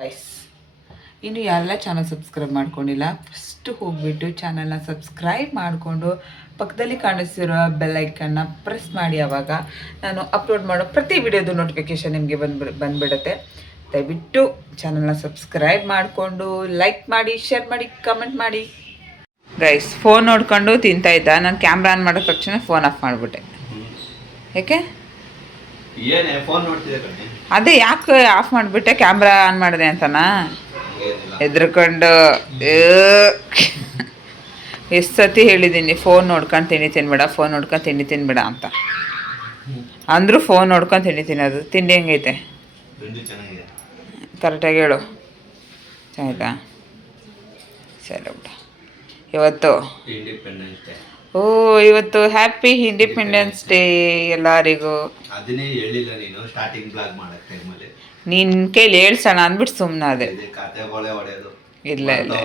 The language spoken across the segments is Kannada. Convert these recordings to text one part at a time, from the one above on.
ಗೈಸ್, ಇನ್ನು ಯಾರೆಲ್ಲ ಚಾನಲ್ ಸಬ್ಸ್ಕ್ರೈಬ್ ಮಾಡ್ಕೊಂಡಿಲ್ಲ ಫಸ್ಟ್ ಹೋಗ್ಬಿಟ್ಟು ಚಾನಲ್ನ ಸಬ್ಸ್ಕ್ರೈಬ್ ಮಾಡಿಕೊಂಡು ಪಕ್ಕದಲ್ಲಿ ಕಾಣಿಸ್ತಿರೋ ಬೆಲ್ ಐಕನ್ನ ಪ್ರೆಸ್ ಮಾಡಿ. ಆವಾಗ ನಾನು ಅಪ್ಲೋಡ್ ಮಾಡೋ ಪ್ರತಿ ವಿಡಿಯೋದು ನೋಟಿಫಿಕೇಷನ್ ನಿಮಗೆ ಬಂದ್ಬಿಡುತ್ತೆ. ದಯವಿಟ್ಟು ಚಾನಲ್ನ ಸಬ್ಸ್ಕ್ರೈಬ್ ಮಾಡಿಕೊಂಡು ಲೈಕ್ ಮಾಡಿ, ಶೇರ್ ಮಾಡಿ, ಕಮೆಂಟ್ ಮಾಡಿ. ಗೈಸ್, ಫೋನ್ ನೋಡ್ಕೊಂಡು ತಿಂತಾ ಇದ್ದ. ನಾನು ಕ್ಯಾಮ್ರಾ ಆನ್ ಮಾಡಿದ ತಕ್ಷಣ ಫೋನ್ ಆಫ್ ಮಾಡಿಬಿಟ್ಟೆ. ಯಾಕೆ ಅದೇ ಯಾಕೆ ಆಫ್ ಮಾಡಿಬಿಟ್ಟೆ? ಕ್ಯಾಮ್ರಾ ಆನ್ ಮಾಡಿದೆ ಅಂತನಾ ಹೆದ್ರಕೊಂಡು? ಎಷ್ಟು ಸತಿ ಹೇಳಿದ್ದೀನಿ ಫೋನ್ ನೋಡ್ಕೊಂಡು ತಿಂಡಿ ತಿನ್ಬೇಡ, ಫೋನ್ ನೋಡ್ಕೊಂಡು ತಿಂಡಿ ತಿನ್ಬೇಡ ಅಂತ. ಅಂದರೂ ಫೋನ್ ನೋಡ್ಕೊಂಡು ತಿಂಡಿ ತಿನ್ನೋದು. ತಿಂಡಿ ಹೆಂಗೈತೆ? ಕರೆಕ್ಟಾಗಿ ಹೇಳು. ಆಯಿತಾ? ಸರಿ ಊಟ. ಇವತ್ತು ಇವತ್ತು ಹ್ಯಾಪಿ ಇಂಡಿಪೆಂಡೆನ್ಸ್ ಡೇ ಎಲ್ಲರಿಗೂ. ಅದನ್ನೇ ಹೇಳಿಲ್ಲ ನೀನು ಸ್ಟಾರ್ಟಿಂಗ್ ಬ್ಲಾಗ್ ಮಾಡಕ್ ಟೈಮಲ್ಲಿ. ನಿನ್ನ ಕೈಲಿ ಹೇಳ್ಸೋಣ ಅಂದ್ಬಿಟ್ಟು ಸುಮ್ಮನೆ ಅದೇ. ಇಲ್ಲ ಇಲ್ಲ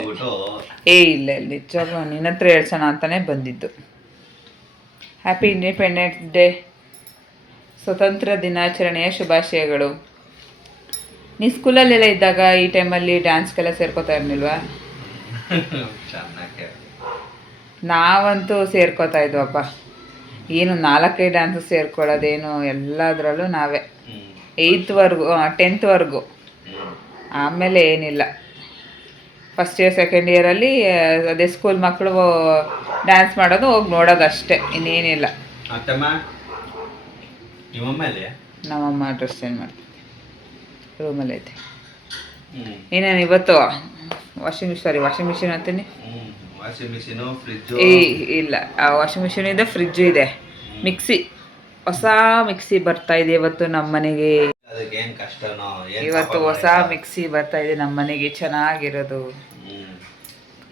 ಇಲ್ಲ ನಿಜವಾಗ್ಲೂ ನಿನ್ನ ಹತ್ರ ಹೇಳ್ಸೋಣ ಅಂತಾನೆ ಬಂದಿದ್ದು. ಹ್ಯಾಪಿ ಇಂಡಿಪೆಂಡೆನ್ಸ್ ಡೇ, ಸ್ವತಂತ್ರ ದಿನಾಚರಣೆಯ ಶುಭಾಶಯಗಳು. ನೀ ಸ್ಕೂಲಲ್ಲೆಲ್ಲ ಇದ್ದಾಗ ಈ ಟೈಮಲ್ಲಿ ಡ್ಯಾನ್ಸ್ಗೆಲ್ಲ ಸೇರ್ಕೋತಾ ಇರ್ಲಿಲ್ವಾ? ನಾವಂತೂ ಸೇರ್ಕೋತಾ ಇದ್ವಪ್ಪ. ಏನು 4-5 ಡ್ಯಾನ್ಸು ಸೇರ್ಕೊಳ್ಳೋದೇನು, ಎಲ್ಲದರಲ್ಲೂ ನಾವೇ 8th ವರೆಗೂ 10th ವರೆಗೂ. ಆಮೇಲೆ ಏನಿಲ್ಲ. ಫಸ್ಟ್ ಇಯರ್ ಸೆಕೆಂಡ್ ಇಯರಲ್ಲಿ ಅದೇ ಸ್ಕೂಲ್ ಮಕ್ಕಳು ಡ್ಯಾನ್ಸ್ ಮಾಡೋದು, ಹೋಗಿ ನೋಡೋದು ಅಷ್ಟೇ, ಇನ್ನೇನಿಲ್ಲ. ನಮ್ಮಮ್ಮ ಡ್ರೆಸ್ ಚೇಂಜ್ ಮಾಡ್ತೀವಿ, ರೂಮಲ್ಲಿ ಐತೆ. ಏನೇನು ಇವತ್ತು ವಾಷಿಂಗ್ ಮಿಷಿನ್ ಅಂತೀನಿ. ಇಲ್ಲ, ಆ ವಾಷಿಂಗ್ ಮಿಷಿನ್ ಇದೆ, ಫ್ರಿಜ್ಜು ಇದೆ, ಮಿಕ್ಸಿ, ಹೊಸ ಮಿಕ್ಸಿ ಬರ್ತಾ ಇದೆ ಇವತ್ತು ನಮ್ಮ ಮನೆಗೆ. ಇವತ್ತು ಹೊಸ ಮಿಕ್ಸಿ ಬರ್ತಾ ಇದೆ ನಮ್ಮ ಮನೆಗೆ, ಚೆನ್ನಾಗಿರೋದು.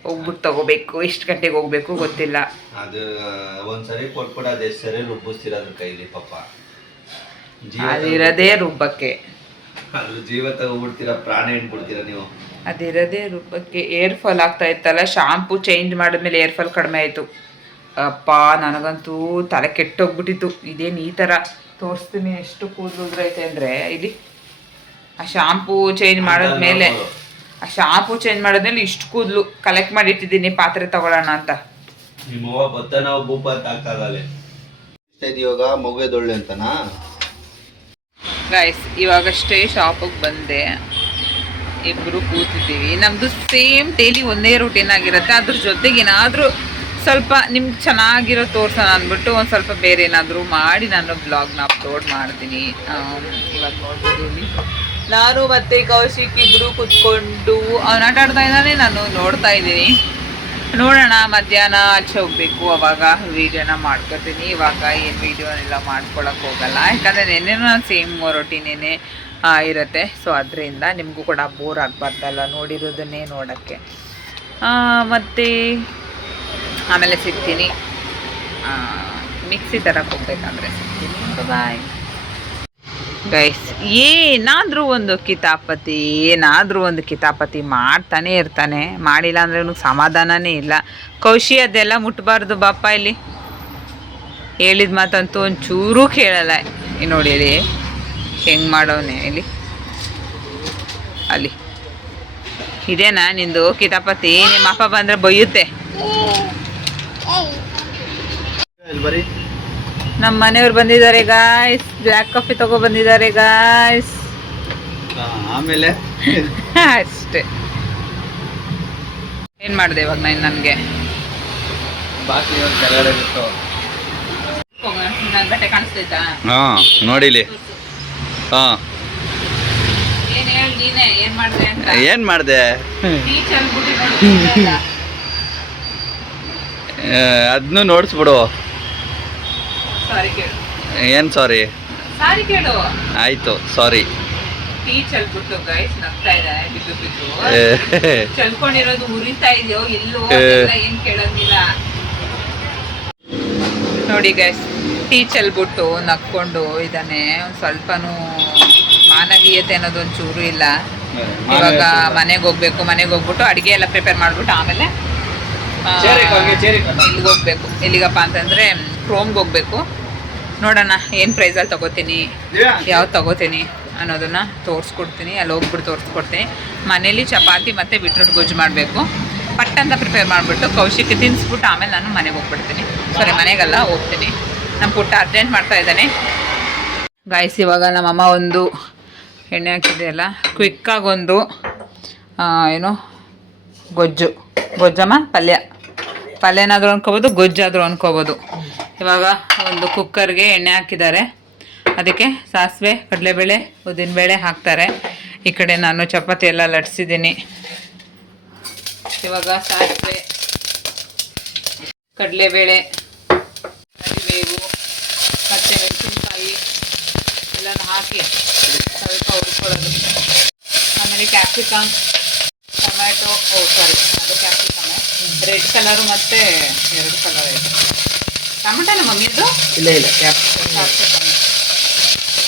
ಹೋಗ್ಬಿಟ್ಟು ತಗೋಬೇಕು. ಎಷ್ಟು ಗಂಟೆಗೆ ಹೋಗ್ಬೇಕು ಗೊತ್ತಿಲ್ಲ. ಅದು ಒಂದ್ಸರಿ ಕೊಟ್ಬಿಡೋದು, ಎಷ್ಟು ಸರಿ ರುಬ್ಬಿಸ್ತಿರೋದ್ರ ಕೈಲಿ ಪಾಪ. ಅದಿರೋದೇ ರುಬ್ಬಕ್ಕೆ. ಅದು ಜೀವ ತಗೋಬಿಡ್ತೀರಾ, ಪ್ರಾಣ ಇಟ್ಬಿಡ್ತೀರಾ ನೀವು. ಅದಿರೋದೇ ರುಬ್ಬಕ್ಕೆ. ಏರ್ ಫಾಲ್ ಆಗ್ತಾ ಇತ್ತಲ್ಲ, ಶಾಂಪು ಚೇಂಜ್ ಮಾಡಿದ್ಮೇಲೆ ಏರ್ ಫಾಲ್ ಕಡಿಮೆ ಆಯಿತು. ಅಪ್ಪ, ನನಗಂತೂ ತಲೆ ಕೆಟ್ಟೋಗ್ಬಿಟ್ಟಿತ್ತು. ಇದೇನು ಈ ಥರ ತೋರಿಸ್ತೀನಿ ಎಷ್ಟು ಕೂದಲು ಉದ್ರೈತೆ ಅಂದರೆ. ಇಲ್ಲಿ ಆ ಶಾಂಪೂ ಚೇಂಜ್ ಮಾಡಿದ್ಮೇಲೆ ಇಷ್ಟು ಕೂದಲು ಕಲೆಕ್ಟ್ ಮಾಡಿ ಇಟ್ಟಿದ್ದೀನಿ, ಪಾತ್ರೆ ತಗೊಳ್ಳೋಣ ಅಂತ. ನಿಮ್ಮವ್ವ ಬತ್ತ ನಾವು ಬೂಪ ಆಗ್ತಾಗಲ್ಲ ಇವಾಗ ಮಗುದೊಳ್ಳೆ ಅಂತನಾ. ಗೈಸ್, ಇವಾಗಷ್ಟೇ ಶಾಪಿಗೆ ಬಂದೆ, ಇಬ್ಬರು ಕೂತಿದ್ದೀವಿ. ನಮ್ಮದು ಸೇಮ್ ಡೈಲಿ ಒಂದೇ ರೂಟೀನ್ ಆಗಿರುತ್ತೆ. ಅದ್ರ ಜೊತೆಗೆ ಏನಾದರೂ ಸ್ವಲ್ಪ ನಿಮ್ಗೆ ಚೆನ್ನಾಗಿರೋ ತೋರ್ಸೋಣ ಅಂದ್ಬಿಟ್ಟು ಒಂದು ಸ್ವಲ್ಪ ಬೇರೆ ಏನಾದರೂ ಮಾಡಿ ನಾನು ಬ್ಲಾಗ್ನ ಅಪ್ಲೋಡ್ ಮಾಡ್ತೀನಿ. ಇವಾಗ ನೋಡ್ಬೋದು, ಇಲ್ಲಿ ನಾನು ಮತ್ತು ಕೌಶಿಕ್ ಇಬ್ಬರು ಕೂತ್ಕೊಂಡು ಅವ್ನು ಆಟ ಆಡ್ತಾ ಇದ್ದಾನೆ, ನಾನು ನೋಡ್ತಾ ಇದ್ದೀನಿ. ನೋಡೋಣ, ಮಧ್ಯಾಹ್ನ ಆಚೆ ಹೋಗಬೇಕು, ಅವಾಗ ವೀಡಿಯೋನ ಮಾಡ್ಕೊತೀನಿ. ಇವಾಗ ಏನು ವೀಡಿಯೋನೆಲ್ಲ ಮಾಡ್ಕೊಳಕ್ಕೆ ಹೋಗಲ್ಲ, ಯಾಕಂದರೆ ನೆನ್ನೆನೂ ನಾನು ಸೇಮ್ ರೊಟೀನೇನೆ ಇರುತ್ತೆ. ಸೊ ಅದರಿಂದ ನಿಮಗೂ ಕೂಡ ಬೋರ್ ಆಗಬಾರ್ದಲ್ಲ ನೋಡಿರೋದನ್ನೇ ನೋಡೋಕ್ಕೆ. ಮತ್ತು ಆಮೇಲೆ ಸಿಗ್ತೀನಿ, ಮಿಕ್ಸಿ ತರಕ್ಕೆ ಹೋಗ್ಬೇಕಂದ್ರೆ ಸಿಗ್ತೀನಿ. Bye guys. ಏನಾದರೂ ಒಂದು ಕಿತಾಪತಿ ಮಾಡ್ತಾನೆ ಇರ್ತಾನೆ. ಮಾಡಿಲ್ಲ ಅಂದರೆ ಅವನಿಗೆ ಸಮಾಧಾನನೇ ಇಲ್ಲ. ಕೌಶಿ ಅದೆಲ್ಲ ಮುಟ್ಬಾರ್ದು ಬಾಪ, ಇಲ್ಲಿ ಹೇಳಿದ ಮಾತಂತೂ ಒಂಚೂರೂ ಕೇಳಲ್ಲ. ನೋಡಿ ಇಲ್ಲಿ ಹೆಂಗೆ ಮಾಡೋನೆ. ಇಲ್ಲಿ ಅಲ್ಲಿ ಇದೇನಾ ನಿಂದು ಕಿತಾಪತಿ? ನಿಮ್ಮ ಅಪ್ಪ ಬಂದರೆ ಬೈಯುತ್ತೆ. ನಮ್ಮ ಮನೆಯವ್ರು ಬಂದಿದ್ದಾರೆ ಗಾಯ್ಸ್, ಬ್ಲ್ಯಾಕ್ ಕಾಫಿ ತಗೋ ಬಂದಿದ್ದಾರೆ ಗಾಯ್ಸ್. ಆಮೇಲೆ ಅಷ್ಟೇ. ಏನು ಮಾಡಿದೆ ಇವಾಗ ನನಗೆ? ಬಟ್ಟೆ ಕಾಣಿಸ್ತೈತಾ? ನೋಡಿಲಿ. ಏನು ಹೇಳಿ ನೀನೇ, ಏನು ಮಾಡಿದೆ ಅಂತ? ಏನು ಮಾಡಿದೆ? ಅದನ್ನು ನೋಡಿಸ್ಬಿಡು. ಸಾರಿ ಕೇಳು. ಏನು ಸಾರಿ? ಸಾರಿ ಕೇಳು. ಆಯಿತು, ಸಾರಿ. ಟೀ ಚಲ್ಬಿಟ್ಟು ಗೈಸ್ ನಗ್ತಾ ಇದ್ದಾನೆ, ಬಿದ್ದು ಚಲ್ಕೊಂಡಿರೋದು ಉರಿತಾ ಇದೆಯೋ ಎಲ್ಲೋ ಏನು ಕೇಳೋದಿಲ್ಲ. ನೋಡಿ ಗೈಸ್, ಟೀ ಚಲ್ಬಿಟ್ಟು ನಕ್ಕೊಂಡು ಇದ್ದಾನೆ. ಒಂದು ಸ್ವಲ್ಪನೂ ಮಾನವೀಯತೆ ಅನ್ನೋದು ಒಂಚೂರು ಇಲ್ಲ. ಇವಾಗ ಮನೆಗೆ ಹೋಗ್ಬಿಟ್ಟು ಅಡುಗೆ ಎಲ್ಲ ಪ್ರಿಪೇರ್ ಮಾಡಿಬಿಟ್ಟು ಆಮೇಲೆ ಇಲ್ಲಿಗೆ ಹೋಗ್ಬೇಕು. ಎಲ್ಲಿಗಪ್ಪ ಅಂತಂದರೆ ಕ್ರೋಮ್ಗೆ ಹೋಗ್ಬೇಕು. ನೋಡೋಣ ಏನು ಪ್ರೈಸಲ್ಲಿ ತೊಗೋತೀನಿ, ಯಾವ್ದು ತೊಗೋತೀನಿ ಅನ್ನೋದನ್ನು ತೋರಿಸ್ಕೊಡ್ತೀನಿ. ಅಲ್ಲಿ ಹೋಗ್ಬಿಟ್ಟು ತೋರಿಸ್ಕೊಡ್ತೀನಿ. ಮನೇಲಿ ಚಪಾತಿ ಮತ್ತು ಬೀಟ್ರೂಟ್ ಗೊಜ್ಜು ಮಾಡಬೇಕು. ಪಟ್ಟಂತ ಪ್ರಿಪೇರ್ ಮಾಡಿಬಿಟ್ಟು ಕೌಶಿಕ್ ತಿನ್ನಿಸ್ಬಿಟ್ಟು ಆಮೇಲೆ ನಾನು ಮನೆಗೆ ಹೋಗ್ಬಿಡ್ತೀನಿ. ಸಾರಿ, ಮನೆಗೆಲ್ಲ ಹೋಗ್ತೀನಿ. ನಮ್ಮ ಪುಟ್ಟ ಅರ್ಜೆಂಟ್ ಮಾಡ್ತಾ ಇದ್ದಾನೆ. ಗಾಯ್ಸ್, ಇವಾಗ ನಮ್ಮಮ್ಮ ಒಂದು ಎಣ್ಣೆ ಹಾಕಿದೆಯಲ್ಲ, ಕ್ವಿಕ್ಕಾಗೊಂದು ಏನು ಗೊಜ್ಜಮ್ಮ ಪಲ್ಯನಾದರೂ ಅನ್ಕೋಬೋದು, ಗೊಜ್ಜಾದರೂ ಅನ್ಕೋಬೋದು. ಇವಾಗ ಒಂದು ಕುಕ್ಕರ್ಗೆ ಎಣ್ಣೆ ಹಾಕಿದ್ದಾರೆ. ಅದಕ್ಕೆ ಸಾಸಿವೆ, ಕಡಲೆಬೇಳೆ, ಉದ್ದಿನಬೇಳೆ ಹಾಕ್ತಾರೆ. ಈ ಕಡೆ ನಾನು ಚಪಾತಿ ಎಲ್ಲ ಲಟ್ಸಿದ್ದೀನಿ. ಇವಾಗ ಸಾಸಿವೆ, ಕಡಲೆಬೇಳೆ, ಕರಿಬೇವು ಮತ್ತು ಮೆಣಸಿನ್ಕಾಯಿ ಎಲ್ಲನೂ ಹಾಕಿ ಸ್ವಲ್ಪ ಹುರ್ಕೊಳ್ಳೋದು. ಆಮೇಲೆ ಕ್ಯಾಪ್ಸಿಕಮ್, ಟೊಮ್ಯಾಟೊ, ಅದು ಕ್ಯಾಪ್ಸಿಕಮ್ ರೆಡ್ ಕಲರು ಮತ್ತು 2 ಕಲರ್ ಇದೆ. ಟೊಮೆಟೊನ ಮಮ್ಮಿದು ಇಲ್ಲ ಕ್ಯಾಪ್ಸಿಕಮ್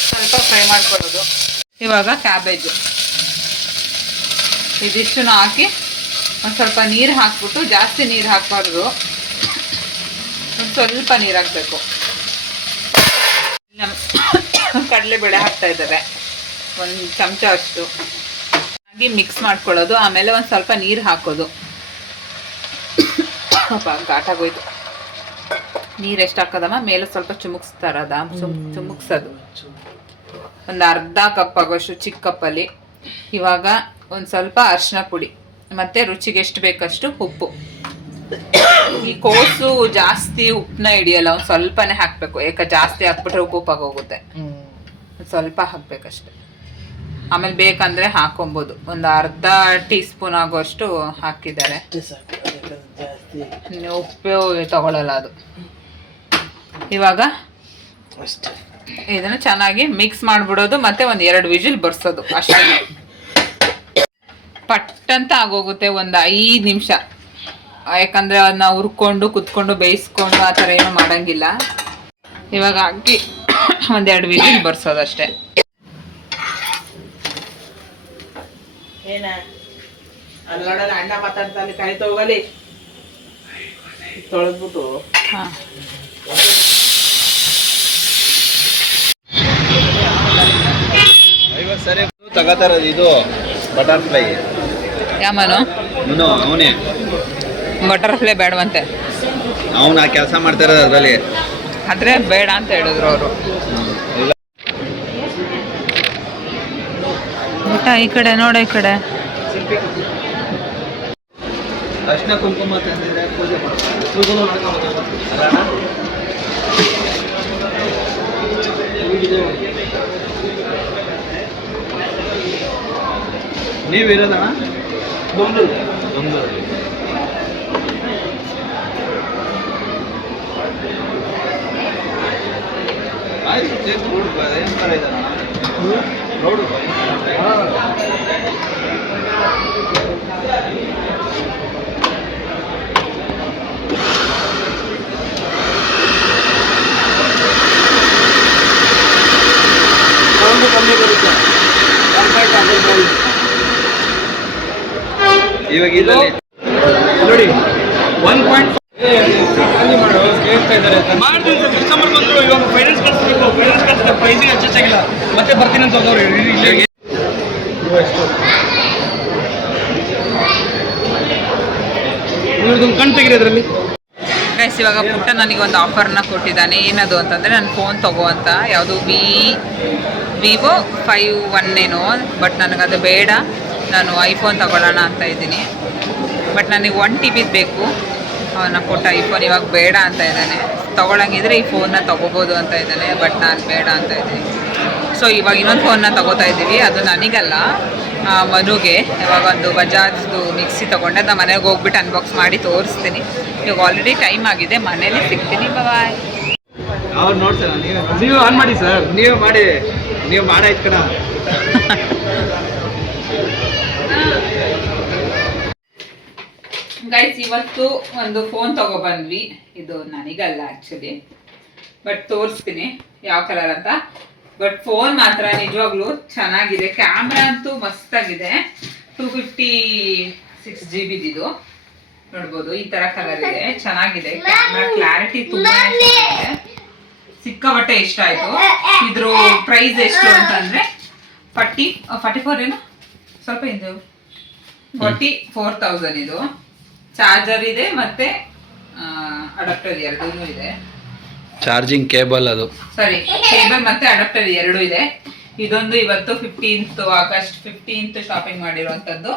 ಸ್ವಲ್ಪ ಫ್ರೈ ಮಾಡ್ಕೊಳ್ಳೋದು. ಇವಾಗ ಕ್ಯಾಬೇಜು ಇದಿಷ್ಟನ್ನು ಹಾಕಿ ಒಂದು ಸ್ವಲ್ಪ ನೀರು ಹಾಕ್ಬಿಟ್ಟು, ಜಾಸ್ತಿ ನೀರು ಹಾಕಬಾರ್ದು, ಒಂದು ಸ್ವಲ್ಪ ನೀರು ಹಾಕಬೇಕು. ಕಡಲೆಬೇಳೆ ಹಾಕ್ತಾ ಇದ್ದಾರೆ, 1 ಚಮಚ ಅಷ್ಟು ಹಾಕಿ ಮಿಕ್ಸ್ ಮಾಡ್ಕೊಳ್ಳೋದು. ಆಮೇಲೆ ಒಂದು ಸ್ವಲ್ಪ ನೀರು ಹಾಕೋದು. ಘಾಟಾಗೋಯ್ತು. ನೀರು ಎಷ್ಟು ಹಾಕೋದಮ್ಮ, ಮೇಲೆ ಸ್ವಲ್ಪ ಚುಮುಕ್ಸ್ತಾರದ ಚುಮುಕ್ಸೋದು. ಒಂದು ಅರ್ಧ ಕಪ್ ಆಗೋಷ್ಟು ಚಿಕ್ಕ ಕಪ್ಪಲ್ಲಿ. ಇವಾಗ ಒಂದು ಸ್ವಲ್ಪ ಅರಿಶಿನ ಪುಡಿ ಮತ್ತು ರುಚಿಗೆ ಎಷ್ಟು ಬೇಕಷ್ಟು ಉಪ್ಪು. ಈ ಕೋಸು ಜಾಸ್ತಿ ಉಪ್ಪನ್ನ ಹಿಡಿಯಲ್ಲ, ಒಂದು ಸ್ವಲ್ಪನೇ ಹಾಕಬೇಕು. ಯಾಕೆ ಜಾಸ್ತಿ ಹಾಕ್ಬಿಟ್ರೆ ಉಪ್ಪಾಗೋಗುತ್ತೆ. ಒಂದು ಸ್ವಲ್ಪ ಹಾಕಬೇಕಷ್ಟೆ. ಆಮೇಲೆ ಬೇಕಂದರೆ ಹಾಕೊಬೋದು. ಒಂದು ಅರ್ಧ ಟೀ ಸ್ಪೂನ್ ಆಗೋಷ್ಟು ಹಾಕಿದ್ದಾರೆ. ಉಪ್ಪು ತಗೊಳ್ಳಲ್ಲ ಅದು. ಇವಾಗ ಇದನ್ನು ಚೆನ್ನಾಗಿ ಮಿಕ್ಸ್ ಮಾಡಿಬಿಡೋದು. ಮತ್ತು ಒಂದು 2 ವಿಜಿಲ್ ಬರ್ಸೋದು ಅಷ್ಟೇ. ಪಟ್ಟಂತ ಆಗೋಗುತ್ತೆ, ಒಂದು 5 ನಿಮಿಷ. ಯಾಕಂದರೆ ಅದನ್ನ ಹುರ್ಕೊಂಡು ಕುತ್ಕೊಂಡು ಬೇಯಿಸ್ಕೊಂಡು ಆ ಥರ ಏನೂ ಮಾಡೋಂಗಿಲ್ಲ. ಇವಾಗ ಹಾಕಿ ಒಂದು 2 ವಿಜಿಲ್ ಬರ್ಸೋದು ಅಷ್ಟೇ. ಅಣ್ಣ ಮಾತಾಡ್ತಾನೆ, ಕಾಯಿ ತಗೋಲಿ ತೊಳೆದ್ಬಿಟ್ಟು. ಹಾಂ, ಸರಿ ತಗೋತಾರದು ಇದು ಬಟರ್ಫ್ಲೈ. ಯಾಮನು ಅವನೇ ಬಟರ್ಫ್ಲೈ ಬೇಡವಂತೆ. ಅವನು ಆ ಕೆಲಸ ಮಾಡ್ತಾರದು ಅದರಲ್ಲಿ. ಆದರೆ ಬೇಡ ಅಂತ ಹೇಳಿದ್ರು ಅವರು. ಊಟ ಈ ಕಡೆ ನೋಡ, ಈ ಕಡೆ ಅರ್ಶಿನ ಕುಂಕುಮ ತಂದಿದ್ರೆ ಪೂಜೆ ನೀವಿರೋದಣ್ಣ ದೊಂಬೂರು. ಆಯ್ತು, ಏನು ಥರ ಇದ್ದಾನ ನೋಡು. ಕಮ್ಮಿ ಬರುತ್ತೆ ಇವಾಗ ಇದರಲ್ಲಿ ನೋಡಿ 1.5 ಮಾಡೋ ಕೇಳ್ತಾ ಇದ್ದಾರೆ. ಮಾಡ್ತೀನಿ ಸರ್, ಕಸ್ಟಮರ್ ಬಂದರು. ಇವಾಗ ಫೈನಾನ್ಸ್ ಕಳಿಸ್ಬೇಕು. ಫೈನಾನ್ಸ್ ಕಳಿಸಿದ್ರೆ ಪ್ರೈಸಿಗೆ ಹೆಚ್ಚಾಗಿಲ್ಲ, ಮತ್ತೆ ಬರ್ತೀನಿ ಅಂತ ಹೋದವ್ರು ಇಲ್ಲೇ. ಇವ್ರದ್ದೊಂದು ಕಣ್ ತೆಗಿರಿ ಅದರಲ್ಲಿ. ಗೈಸ್, ಇವಾಗ ಪುಟ್ಟ ನನಗೆ ಒಂದು ಆಫರ್ನ ಕೊಟ್ಟಿದ್ದಾನೆ. ಏನದು ಅಂತಂದರೆ, ನನ್ನ ಫೋನ್ ತಗೋ ಅಂತ. ಯಾವುದು ವಿವೋ 5 ಏನೋ. ಬಟ್ ನನಗದು ಬೇಡ, ನಾನು ಐಫೋನ್ ತಗೊಳ್ಳೋಣ ಅಂತ ಇದ್ದೀನಿ. ಬಟ್ ನನಗೆ 1 TB ಬೇಕು. ಅವನ ಕೊಟ್ಟ ಐಫೋನ್ ಇವಾಗ ಬೇಡ ಅಂತ ಇದ್ದಾನೆ. ತೊಗೊಳಂಗಿದ್ರೆ ಈ ಫೋನ್ನ ತೊಗೋಬೋದು ಅಂತ ಇದ್ದಾನೆ. ಬಟ್ ನಾನು ಬೇಡ ಅಂತ ಇದ್ದೀನಿ. ಸೊ ಇವಾಗ ಇನ್ನೊಂದು ಫೋನ್ನ ತೊಗೋತಾ ಇದ್ದೀವಿ. ಅದು ನನಗಲ್ಲ, ಮನುಗೆ. ಇವಾಗ ಒಂದು ಬಜಾಜ್ದು ಮಿಕ್ಸಿ ತೊಗೊಂಡೆ. ನಾನು ಮನೆಗೆ ಹೋಗ್ಬಿಟ್ಟು ಅನ್ಬಾಕ್ಸ್ ಮಾಡಿ ತೋರಿಸ್ತೀನಿ. ಇವಾಗ ಆಲ್ರೆಡಿ ಟೈಮ್ ಆಗಿದೆ, ಮನೇಲಿ ಸಿಗ್ತೀನಿ. ಬಾಯ್. ಅವ್ರು ನೋಡ್ತಾರ, ನೀವು ಆನ್ ಮಾಡಿ ಸರ್, ನೀವು ಮಾಡಿ, ನೀವು ಮಾಡಾಯ್ತು ಕಣ. ಗೈಸ್, ಇವತ್ತು ಒಂದು ಫೋನ್ ತಗೊಬಂದ್ವಿ. ಇದು ನನಗಲ್ಲ ಆ್ಯಕ್ಚುಲಿ, ಬಟ್ ತೋರಿಸ್ತೀನಿ ಯಾವ ಕಲರ್ ಅಂತ. ಬಟ್ ಫೋನ್ ಮಾತ್ರ ನಿಜವಾಗ್ಲೂ ಚೆನ್ನಾಗಿದೆ. ಕ್ಯಾಮ್ರಾ ಅಂತೂ ಮಸ್ತಾಗಿದೆ. 256 GB ಇದು ನೋಡ್ಬೋದು. ಈ ತರ ಕಲರ್ ಇದೆ, ಚೆನ್ನಾಗಿದೆ. ಕ್ಯಾಮ್ರಾ ಕ್ಲಾರಿಟಿ ತುಂಬಾ ಚೆನ್ನಾಗಿದೆ. ಸಿಕ್ಕಾಪಟ್ಟೆ ಇಷ್ಟ ಆಯ್ತು. ಇದ್ರ ಪ್ರೈಸ್ ಎಷ್ಟು ಅಂತಂದ್ರೆ 44 ಏನು ಸ್ವಲ್ಪ ಇದೆ 44,000 ಇದು. ಚಾರ್ಜರ್ ಇದೆ ಮತ್ತೆ ಅಡಾಪ್ಟರ್ ಎರಡೂ ಇದೆ. ಚಾರ್ಜಿಂಗ್ ಕೇಬಲ್ ಅದು ಸಾರಿ, ಕೇಬಲ್ ಮತ್ತೆ ಅಡಾಪ್ಟರ್ ಎರಡೂ ಇದೆ. ಇದೊಂದು ಇವತ್ತು 15th ಆಗಸ್ಟ್ 15th ಶಾಪಿಂಗ್ ಮಾಡಿರುವಂತದ್ದು.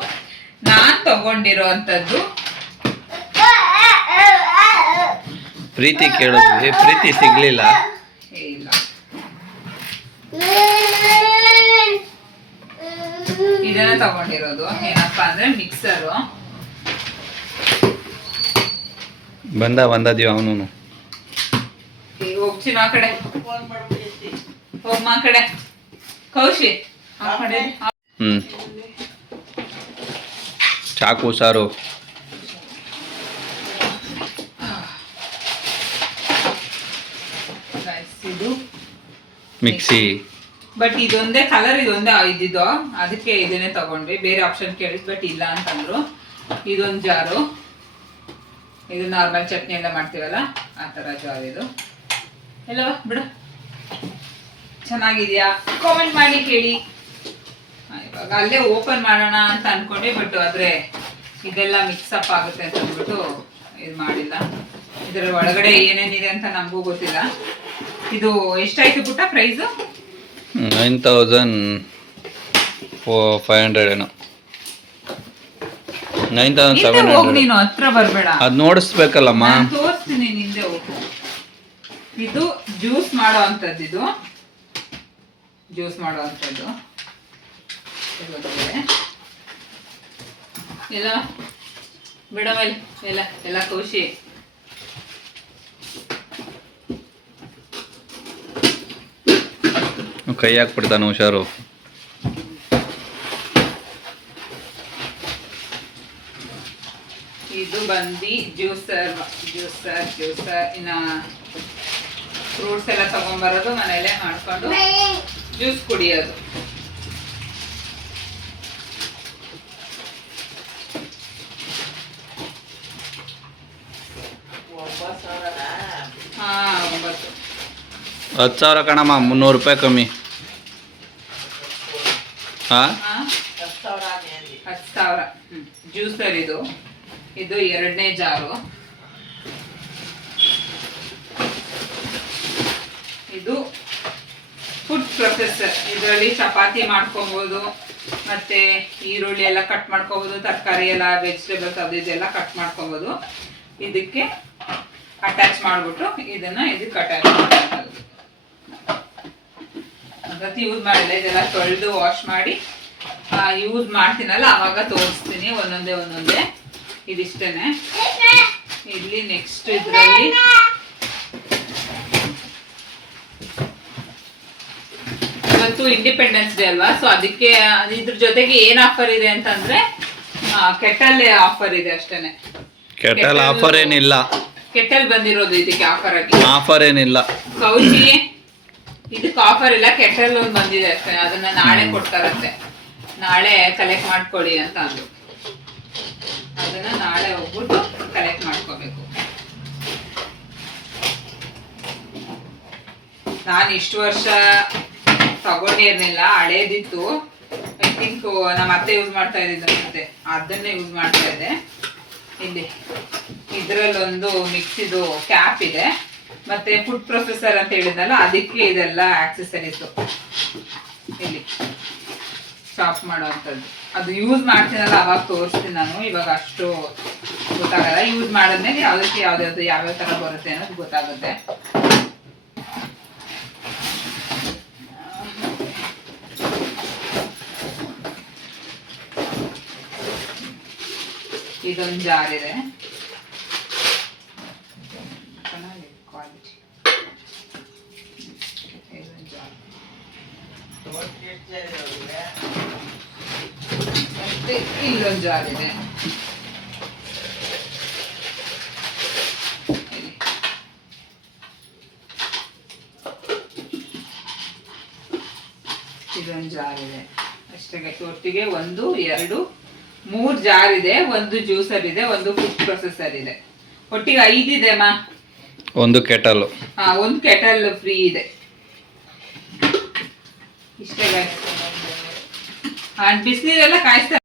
ನಾನ್ ತಗೊಂಡಿರುವಂತದ್ದು ಪ್ರೀತಿ ಕೇಳಿದ್ವಿ, ಪ್ರೀತಿ ಸಿಗ್ಲಿಲ್ಲ. ಇಲ್ಲ, ಇದನ್ನ ತಗೊಂಡಿರೋದು. ಏನಪ್ಪಾ ಅಂದ್ರೆ ಮಿಕ್ಸರು. ಬಂದದೀವ ಅವನು. ಹೋಗ್ತೀನಿ ಆ ಕಡೆ, ಹೋಗ್ಮ ಆ ಕಡೆ ಕೌಶಿ ಆ ಕಡೆ. ಚಾಕು ಸಾರು, ಇದು ಮಿಕ್ಸಿ. ಬಟ್ ಇದೊಂದೇ ಕಲರ್, ಇದೊಂದೇ ಇದ್ದಿದ್ದು, ಅದಕ್ಕೆ ಇದನ್ನೇ ತಗೊಂಡ್ವಿ. ಬೇರೆ ಆಪ್ಷನ್ ಕೇಳಿದ್ ಬಟ್ ಇಲ್ಲ ಅಂತಂದ್ರು. ಇದೊಂದು ಜಾರು, ಇದು ನಾರ್ಮಲ್ ಚಟ್ನಿ ಎಲ್ಲ ಮಾಡ್ತೀವಲ್ಲ ಆ ಥರ ಜಾರ್. ಇದು ಎಲ್ಲವ ಬಿಡು, ಚೆನ್ನಾಗಿದ್ಯಾ ಕಾಮೆಂಟ್ ಮಾಡಿ ಹೇಳಿ. ಇವಾಗ ಅಲ್ಲೇ ಓಪನ್ ಮಾಡೋಣ ಅಂತ ಅನ್ಕೊಂಡೆ, ಬಟ್ ಆದ್ರೆ ಇದೆಲ್ಲ ಮಿಕ್ಸಪ್ ಆಗುತ್ತೆ ಅಂತ ಅಂದ್ಬಿಟ್ಟು ಇದು ಮಾಡಿಲ್ಲ. ಇದರ ಒಳಗಡೆ ಏನೇನಿದೆ ಅಂತ ನಮಗೂ ಗೊತ್ತಿಲ್ಲ. ಇದು ಎಷ್ಟಾಯ್ತು ಪುಟ್ಟ ಪ್ರೈಸು? 9,500 ಏನೋ. 9,700. ಹೋಗಿ ನೀನು ಹತ್ರ ಬರ್ಬೇಡ, ಅದ್ ನೋಡಿಸ್ಬೇಕಲ್ಲಮ್ಮ. ನಾನ್ ತೋರಿಸ್ತೀನಿ, ನಿಂದೆ ಹೋಗು. ಇದು ಜ್ಯೂಸ್ ಮಾಡೋ ಅಂಥದ್ದು. ಇದು ಜ್ಯೂಸ್ ಮಾಡೋ ಅಂಥದ್ದು ಎಲ್ಲ ಬಿಡ ಮೇಲೆ ಎಲ್ಲ ಎಲ್ಲ ಖುಷಿ. ಕೈ ಹಾಕ್ಬಿಡ್ತಾನೆ ಹುಷಾರು. ಇದು ಬಂದು ಜ್ಯೂಸರ್. ಇನ್ನ ಫ್ರೂಟ್ಸ್ ಎಲ್ಲ ತಗೊಂಡ್ಬರೋದು, ಮನೆಯಲ್ಲೇ ಮಾಡ್ಕೊಂಡು ಜ್ಯೂಸ್ ಕುಡಿಯೋದು. ಹಾ 9. 10,000 ಕಣಮ್ಮ, 300 ರೂಪಾಯಿ ಕಮ್ಮಿ. ಹಾ 10,000 ಜ್ಯೂಸರ್. ಇದು ಎರಡನೇ ಜಾರು. ಇದು ಫುಡ್ ಪ್ರೊಸೆಸರ್. ಇದರಲ್ಲಿ ಚಪಾತಿ ಮಾಡ್ಕೊಬೋದು, ಮತ್ತೆ ಈರುಳ್ಳಿ ಎಲ್ಲ ಕಟ್ ಮಾಡ್ಕೋಬೋದು, ತರಕಾರಿ ಎಲ್ಲ ವೆಜಿಟೇಬಲ್ಸ್ ಅದು ಇದೆಲ್ಲ ಕಟ್ ಮಾಡ್ಕೊಬೋದು. ಇದಕ್ಕೆ ಅಟ್ಯಾಚ್ ಮಾಡಿಬಿಟ್ಟು ಇದಕ್ಕೆ ಅಟ್ಯಾಚ್ ಮಾಡೋದು. ಅದಕ್ಕೆ ಯೂಸ್ ಮಾಡಿಲ್ಲ, ಇದೆಲ್ಲ ತೊಳೆದು ವಾಶ್ ಮಾಡಿ ಯೂಸ್ ಮಾಡ್ತೀನಲ್ಲ ಆವಾಗ ತೋರಿಸ್ತೀನಿ ಒಂದೊಂದೇ. ಇದಿಷ್ಟೇನೆ. ಇಲ್ಲಿ ನೆಕ್ಸ್ಟ್ ಇದರಲ್ಲಿ ಇವತ್ತು ಇಂಡಿಪೆಂಡೆನ್ಸ್ ಡೇ ಅಲ್ವಾ, ಸೊ ಅದಕ್ಕೆ ಇದ್ರ ಜೊತೆಗೆ ಏನ್ ಆಫರ್ ಇದೆ ಅಂತಂದ್ರೆ ಕೆಟಲ್ ಆಫರ್ ಇದೆ ಅಷ್ಟೇನೆ. ಕೆಟಲ್ ಆಫರ್ ಏನಿಲ್ಲ. ಕೆಟಲ್ ಬಂದಿರೋದು ಇದಕ್ಕೆ ಆಫರ್ ಆಗಿ. ಆಫರ್ ಏನಿಲ್ಲ ಕೌಶಿ, ಇದಕ್ಕೆ ಆಫರ್ ಇಲ್ಲ. ಕೆಟಲ್ ಒಂದು ಬಂದಿದೆ ಅಷ್ಟೇ, ಅದನ್ನ ನಾಳೆ ಕೊಡ್ತಾರಂತೆ. ನಾಳೆ ಕಲೆಕ್ಟ್ ಮಾಡ್ಕೊಳ್ಳಿ ಅಂತ ಅಂದ್ರು. ಅದನ್ನ ನಾಳೆ ಹೋಗ್ಬಿಟ್ಟು ಕಲೆಕ್ಟ್ ಮಾಡ್ಕೋಬೇಕು. ನಾನು ಇಷ್ಟು ವರ್ಷ ತಗೊಂಡಿರ್ಲಿಲ್ಲ, ಹಳೇದಿತ್ತು. ಐ ಥಿಂಕ್ ನಮ್ಮ ಅತ್ತೆ ಯೂಸ್ ಮಾಡ್ತಾ ಇದ್ದಿದ್ದು ಮತ್ತೆ ಅದನ್ನೇ ಯೂಸ್ ಮಾಡ್ತಾ ಇದ್ದೆ. ಇಲ್ಲಿ ಇದರಲ್ಲೊಂದು ಮಿಕ್ಸಿದು ಕ್ಯಾಪ್ ಇದೆ, ಮತ್ತೆ ಫುಡ್ ಪ್ರೊಸೆಸರ್ ಅಂತ ಹೇಳಿದ್ನಲ್ಲ ಅದಕ್ಕೆ ಇದೆಲ್ಲ ಆಕ್ಸೆಸರೀಸು. ಇಲ್ಲಿ ಚಾಪ್ ಮಾಡೋವಂಥದ್ದು. ಅದು ಯೂಸ್ ಮಾಡ್ತೀನಲ್ಲ ಅವಾಗ ತೋರಿಸ್ತೀನಿ ನಾನು. ಇವಾಗ ಅಷ್ಟು ಗೊತ್ತಾಗಲ್ಲ. ಯೂಸ್ ಮಾಡಿದ್ಮೇಲೆ ಯಾವುದಕ್ಕೆ ಯಾವ್ಯಾವ ಥರ ಬರುತ್ತೆ ಅನ್ನೋದು ಗೊತ್ತಾಗುತ್ತೆ. ಇದೊಂದು ಜಾರ್ ಇದೆ, ಕ್ವಾಲಿಟಿ. ಇದೊಂದು ಜಾರ್. ಮತ್ತೆ ಇಲ್ಲೊಂದು ಜಾರ್ ಇದೆ. ಇದೊಂದು ಜಾರ್ ಇದೆ ಅಷ್ಟೇ. ಒಟ್ಟಿಗೆ 1 2 3 ಜಾರ್ ಇದೆ. ಒಂದು ಜ್ಯೂಸರ್ ಇದೆ, ಒಂದು ಫುಡ್ ಪ್ರೊಸೆಸರ್ ಇದೆ. ಒಟ್ಟಿಗೆ 5 ಇದೆ ಮಾ. ಒಂದು ಕೆಟಲ್. ಒಂದು ಕೆಟಲ್ ಫ್ರೀ ಇದೆ. ಇಷ್ಟೇ ಗೈಸ್. ಬಿಸಿನೀರೆಲ್ಲ ಕಾಯಿಸ್ತಾ